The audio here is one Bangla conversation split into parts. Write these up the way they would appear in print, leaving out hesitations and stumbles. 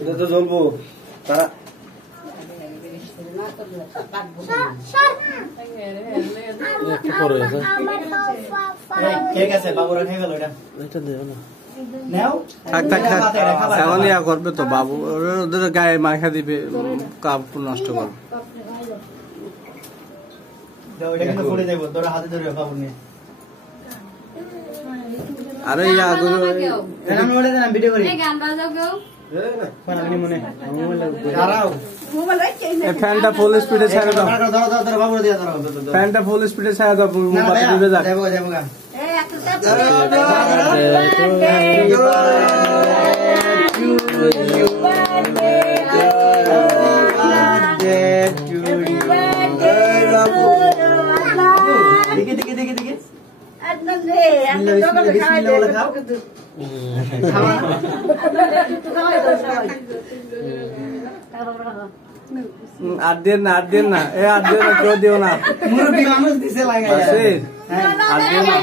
এটা তো জ্বলবো তারা করবে তো বাবু ওদের গায়ে মাখা দিবে কাপ নষ্ট করবে আরে ফ্যানটা ফুল স্পিডে ছাড়া দাও ফ্যানটা ফুল স্পিডে ছাড়া দাও ডুবে যাক আর দিন না এ আর দিও না কেউ দিও না মুরব্বী মানুষ দিছে লাগাই আর দিও না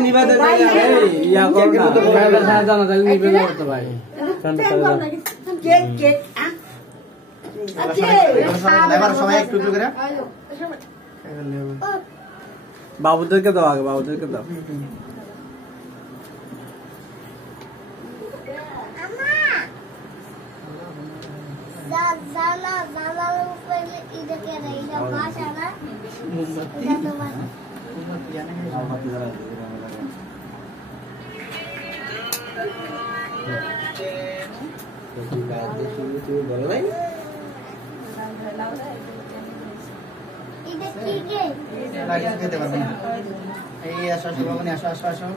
নিবাদে ইয়া করো না ড্রাইভার সাথে জানা তাহলে নিবে না তো ভাই কেক ড্রাইভার সবাই একটু করে বাবুদেরকে দাও আগে বাবুদেরকে দাও আসো